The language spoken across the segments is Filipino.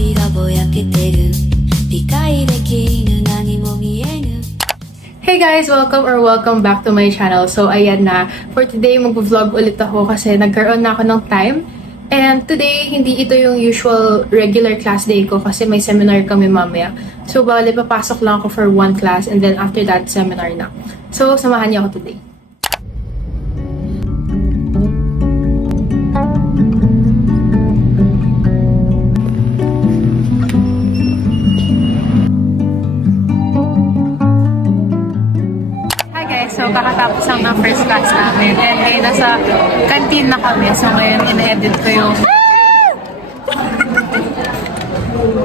りがぼやけてる理解できぬ何も見えぬ Hey guys! Welcome back to my channel. So ayan na, for today mag-vlog ulit ako kasi nagkaroon na ako ng time. And today, hindi ito yung usual regular class day ko kasi may seminar kami mamaya. So bali, papasok lang ako for one class and then after that, seminar na. So samahan niyo ako today. So, kakatapos lang ng first class namin. And ngayon, nasa canteen na kami. So, ngayon, in-edit ko yung...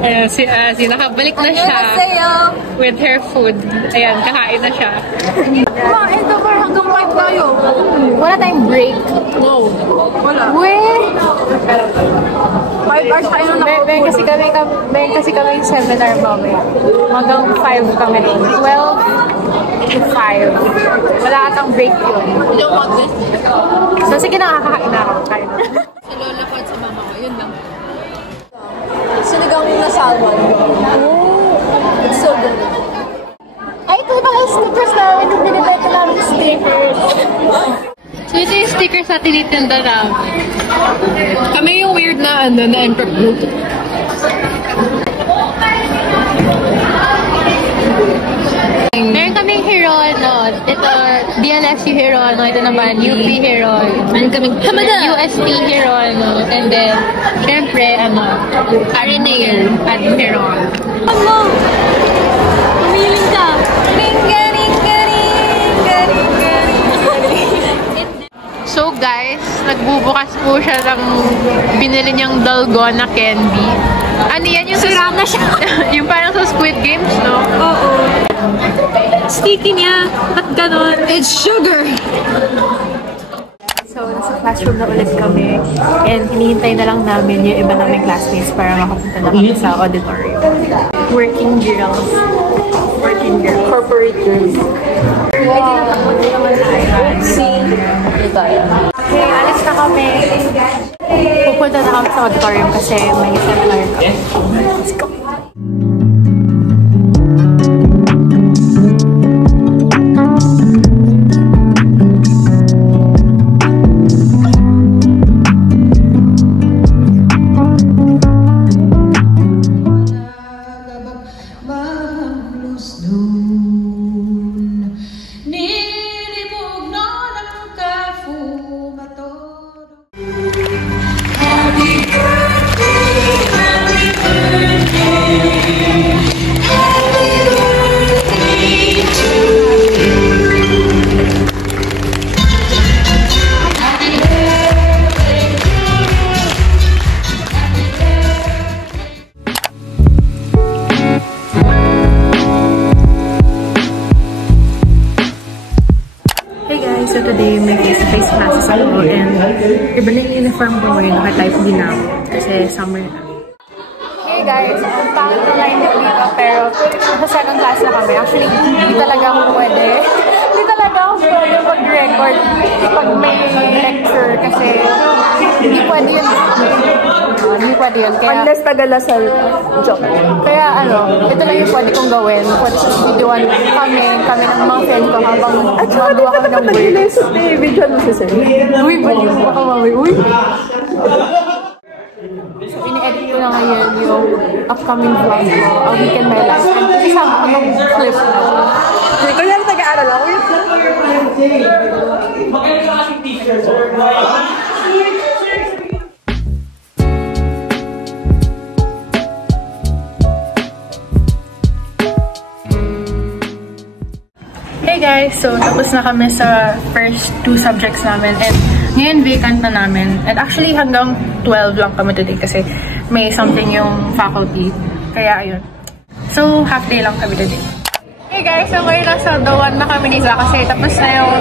Ayan, si Azzy. Nakabalik na siya with her food. Ayan, kakain na siya. Kumain ka ba? Hanggang 5 tayo. Wala tayong break. No. Wala. Wait! 5 hours tayo na ako. May kasi kami yung seminar mamaya. Hanggang 5 kami. 12 to 5. Wala atang break yun. You don't want this? So, sige na, kakain na ako. Kain na. Sa lola ko at sa mama ko, yun lang. Sinigang na salmon. Oh, it's so good. Ay, ito mga stickers namin. Yung binibenta namin stickers. So, ito yung stickers na tinitinda namin. Kami yung weird na emperor group. Meron kaming Hirono. Ito, DLSU Hirono. Ito naman, UP Hirono. Meron kaming UST Hirono. And then, syempre, Arenail at Hirono. Hello! Umiling ka! So guys, nagbubukas po siya ng binili niyang dalgona candy. Ano yan? Yung sira na siya. Yung parang sa Squid Games, no? Oo. Sticky niya. Ba't ganon? It's sugar! So, nasa classroom na ulit kami. And hinihintay na lang namin yung iba naming classmates para makapunta na kami sa auditorium. Working girls. Working girls. Corporate girls. Okay, alis na kami. Pupunta na kami sa auditorium kasi may seminar kami. Let's go! So today, may face-to-face classes ako and iba na yung uniform ko ngayon, naka-type din ako kasi summer na. Hey guys, ang pangit na line up dito pero nasa second class na kami. Actually, hindi talaga ako pwede mag-record pag may lecture kasi hindi pwede yun. Hindi pwede yun. Kaya, unless tagalasal. Joke. Kaya ito lang yung pwede kong gawin. Pwede sa videoan kami ng mga friend ko habang magawa kami ng work. Video mo si Sir. Uy, balik mo ako mami. Uy! So, ini-edit ko na ngayon yung upcoming vlog ko, A Week in My Life. And isama ko ng clip. Ikaw yan nag-aaral ako. Hey guys! So, tapos na kami sa first 2 subjects namin and ngayon vacant na namin. And actually hanggang 12 lang kami today kasi may something yung faculty. Kaya ayun. So, half day lang kami today. Hey guys! So, ngayon nasa dawan na kami ni Zah kasi tapos na yung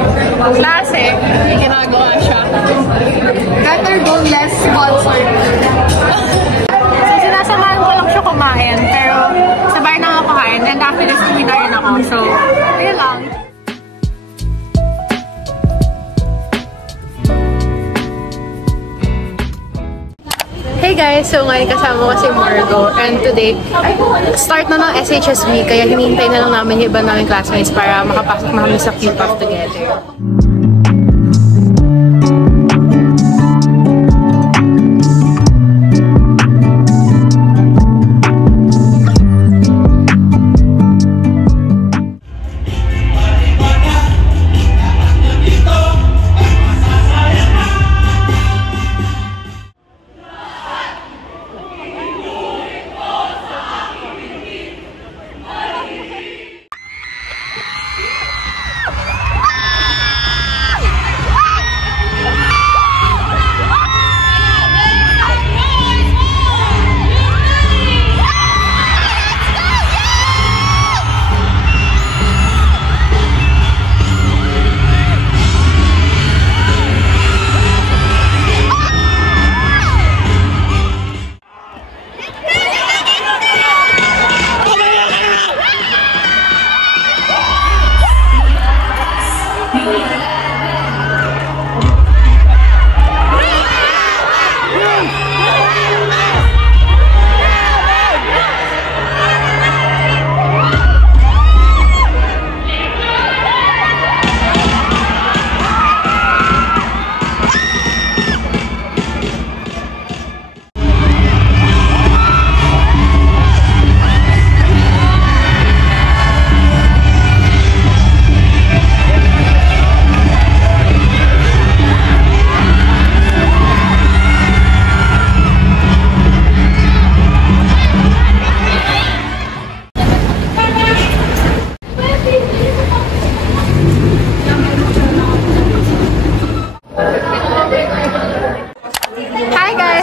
klase. May ginagawa siya. Better go less sponsored. So, sinasamahan ko lang siya kumain. Pero, sabay na ako kain. And after this, kumita rin ako. So, ayun lang. Hey guys! So ngayon kasama ko si Margo and today, start na ng SHSB kaya hinihintay na lang namin yung iba namin classmates para makapasok na kami sa Q-Puff together.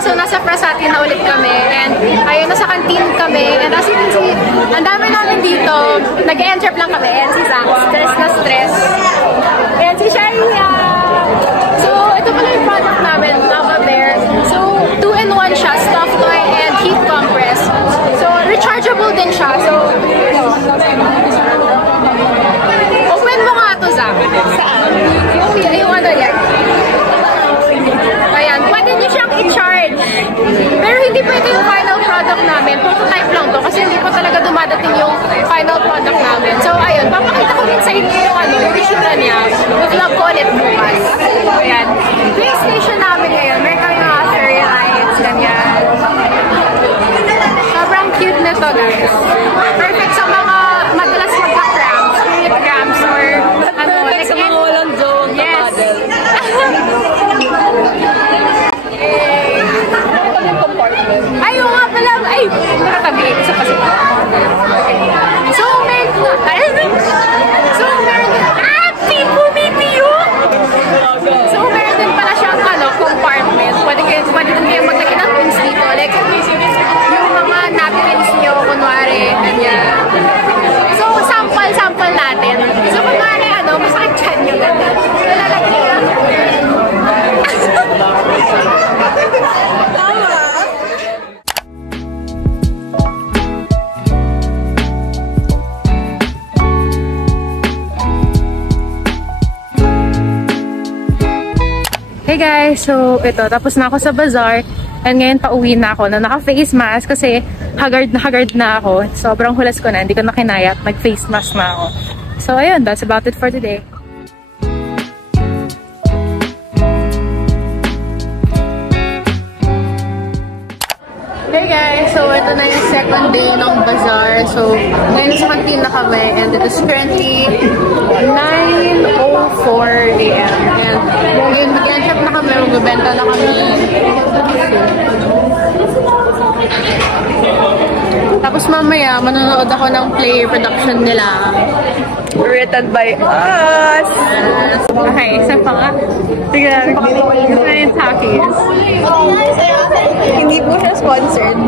So nasa Prasati na ulit kami and ayun, nasa canteen kami and as you can see, ang dami namin dito, nag-e-entrap lang kami and si Zach, stress na stress and si Sharia. So ito pala yung product namin, Lava Bear. So 2-in-1 siya, stuffed toy and heat compress. So rechargeable din siya. So open mo nga ito, Zach. Saan? Yung ano yan. Ayan, pwede niyo siyang i-charge. Pero hindi pa ito yung final product namin. Prototype lang to kasi hindi pa talaga dumadating yung final product namin. So ayun, papakita ko din sa inyo yung ano, yung issue niya. Mag-vlog ko ulit bukas. Ayan. PlayStation namin ngayon. Meron kami mga fairy lights, ganyan. Sobrang cute nito, guys. Perfect sa mga madalas magka-cramps, unit cramps, or ano, like sa mga walang zone. Yes. Ayaw nga pala. Ay, nakatabi. Isa pa sila. So, meron din pala siyang compartment. Pwede din kayo maglagay ng pins dito. Like, yung mga napkins nyo, kunwari, ganyan. So, sample natin. So, kunwari, masakit dyan nyo. Nalalagay nyo. Hey guys, so ito, tapos na ako sa bazaar and ngayon pauwi na ako na naka-face mask kasi haggard na ako. Sobrang hulas ko na, hindi ko na kinaya, mag-face mask na ako. So ayun, that's about it for today. Hey guys, so ito na yung second day ng bazaar. So ngayon sa canteen na kami and it is currently 9:04 AM. And ngayon mag-entrap na kami, magbibenta na kami. Tapos mamaya manonood ako ng play production nila. Written by us! Okay, isa pa nga. Tignan na yung Takis. Hindi po siya sponsored.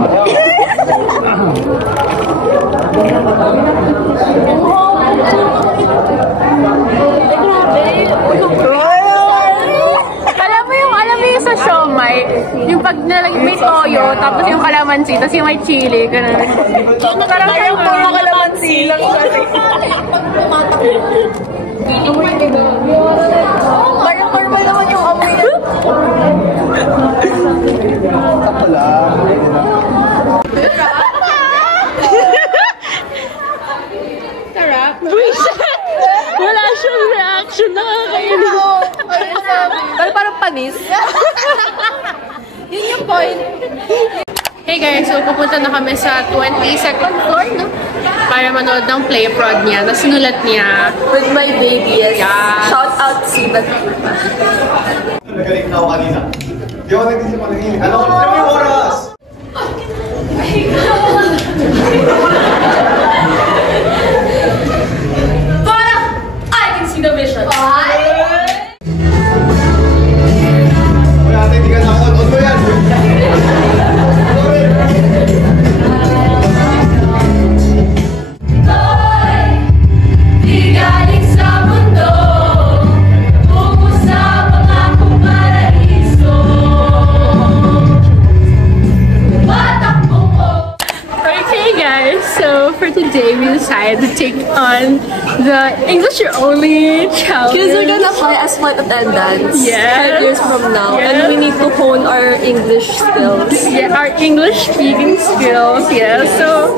Alam mo yung sa siomai, yung pag may toyo, tapos yung kalamansi, tapos yung may chili, gano'n. Parang yung puro kalamansi lang kasi. Parang normal naman yung amoy na. promise. Yun yung point. Hey guys, so pupunta na kami sa 22nd floor, no? Para manood ng play prod niya. Tapos sinulat niya. With my baby, yes. Yeah. Shout out si Batik. Nagaling na ako kanina. Di ako nag-isip pa nangyayari. Ano ko na yung oras? Parang, I can see the vision. Wala natin, hindi ka nakakot ko yan. So for today, we decided to take on the English only challenge. Because we're gonna apply as flight attendants 5 Yes. years from now. Yes. And we need to hone our English skills. Yeah, our English speaking skills. Yeah, so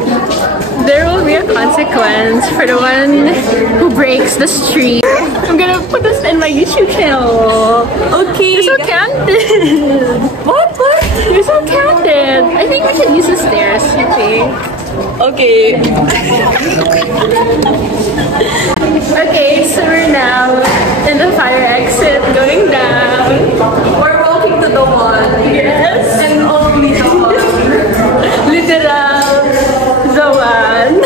there will be a consequence for the one who breaks the streak. I'm gonna put this in my YouTube channel. Okay. You're so candid. What? You're so candid. I think we should use the stairs. You think? Okay. Okay, so we're now in the fire exit going down. We're walking to the one. Yes. And only the one. Literal. The one.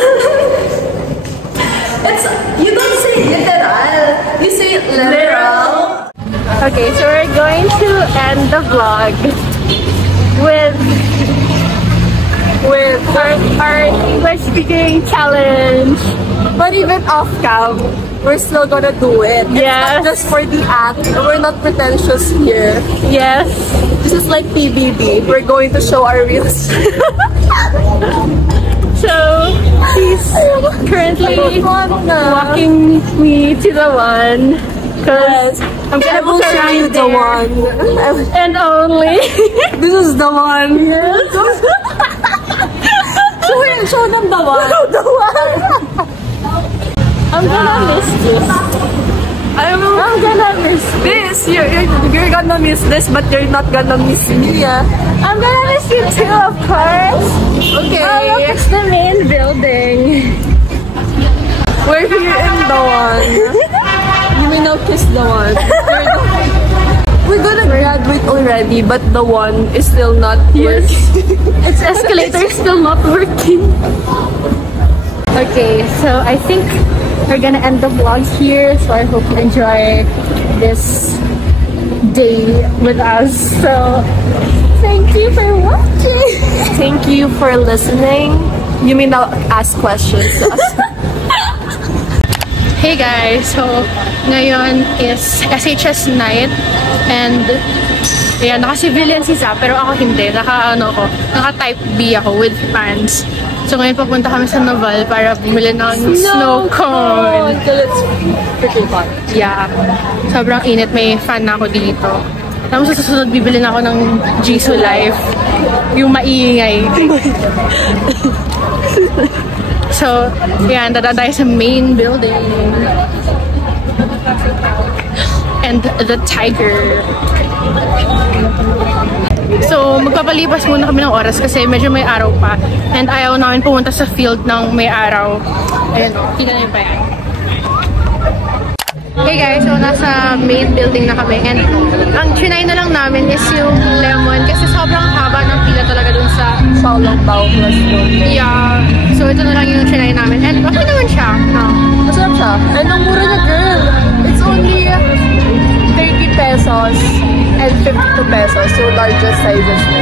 You don't say literal. You say literal. Okay, so we're going to end the vlog with our English speaking challenge. But even off cam, we're still gonna do it. Yes. It's not just for the act. We're not pretentious here. Yes. This is like PBB. We're going to show our reels. So he's currently walking me to the one. Because I'm gonna will book show you around the there. one. And only. This is the one. Yes. Show them the one. The one. I'm gonna miss this. I'm gonna miss this. You're gonna miss this, but you're not gonna miss me. I'm gonna miss you too, of course. Okay. Oh, look, it's the main building. We're here in the one. You may now kiss the one. We're gonna graduate already, but the one is still not working. Its escalator is still not working. Okay, so I think we're gonna end the vlog here. So I hope you enjoy this day with us. So thank you for watching. Thank you for listening. You may now ask questions to us. Hey guys, so ngayon is SHS night and ayan, naka-civilian si Zap, pero ako hindi, naka-type B ako with fans. So ngayon papunta kami sa Noval para bumili ng snow cone. It's pretty fun. Yeah, sobrang init, may fan na ako dito. Tapos sa susunod bibili na ako ng Jisoo Life, yung maingay. So, yan, dadaan tayo sa main building. And the tiger. So, magpapalipas muna kami ng oras kasi medyo may araw pa. And ayaw namin pumunta sa field ng may araw. Ayan, tingnan niyo pa yan. Hey guys, so nasa main building na kami. And ang trinay na lang namin is yung lemon kasi sobrang haba ng pila talaga dun sa Xiaolongbao plus yeah. So ito na lang yung trinay namin. And okay naman siya. No? Masarap siya. And ang mura na, girl. It's only 30 pesos and 52 pesos. So largest sizes na.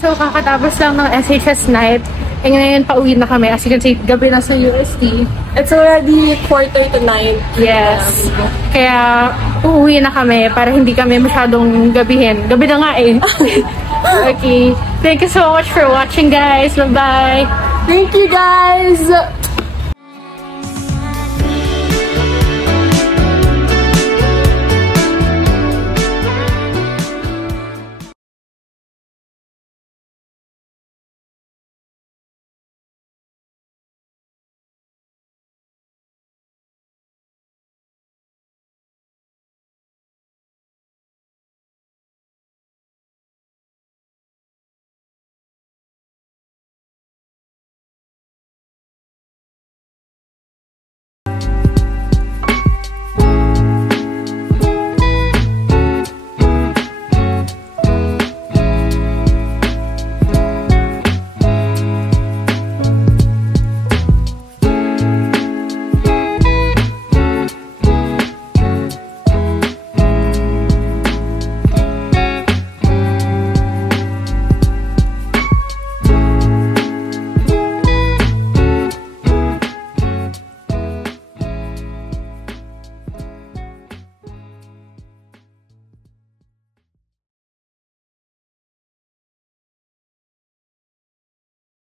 So, kakatapos lang ng SHS night. E ngayon, pauwi na kami. As you can see, gabi na sa UST. It's already 8:45. Yes. Kaya, uuwi na kami para hindi kami masyadong gabihin. Gabi na nga eh. Okay. Thank you so much for watching, guys. Bye-bye. Thank you, guys!